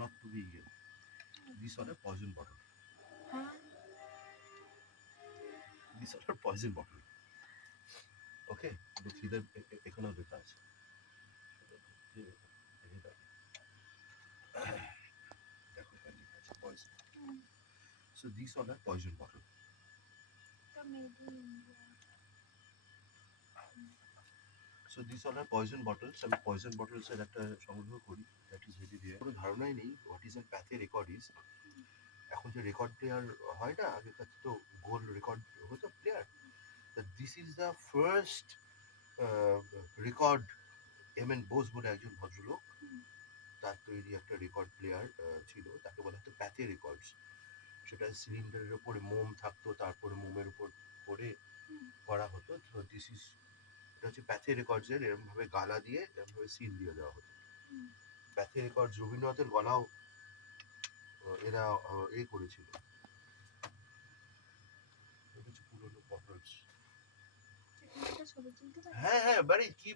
not to be eaten. These are a poison bottle. These are a poison bottle. Okay, look either এখানেও লেখা আছে। দেখো এখানে লেখা আছে poison. So these are a poison bottle. So these are poison bottles. আমি poison bottles এর একটা সংগ্রহ করি, that is very rare. কোনো ধারণাই নেই what is a Pathe record is. এখন যে রেকর্ড প্লেয়ার হয় না, আগেকার তো গোল রেকর্ড হতো player, this is the first record M N Bose বলে একজন ভদ্রলোক, তার তৈরি একটা রেকর্ড প্লেয়ার ছিল, তাকে বলা হতো প্যাথে রেকর্ডস। সেটা সিলিন্ডারের উপরে মোম থাকতো, তারপরে মোমের উপর করে করা হতো। তো দিস ইজ, এটা হচ্ছে প্যাথে রেকর্ডসের, এরকমভাবে গালা দিয়ে এরকমভাবে সিল দিয়ে দেওয়া হতো। প্যাথে রেকর্ডস রবীন্দ্রনাথের গলাও এরা এ করেছিল। পুরোনো বটলস, হ্যাঁ হ্যাঁ, বাড়ি কি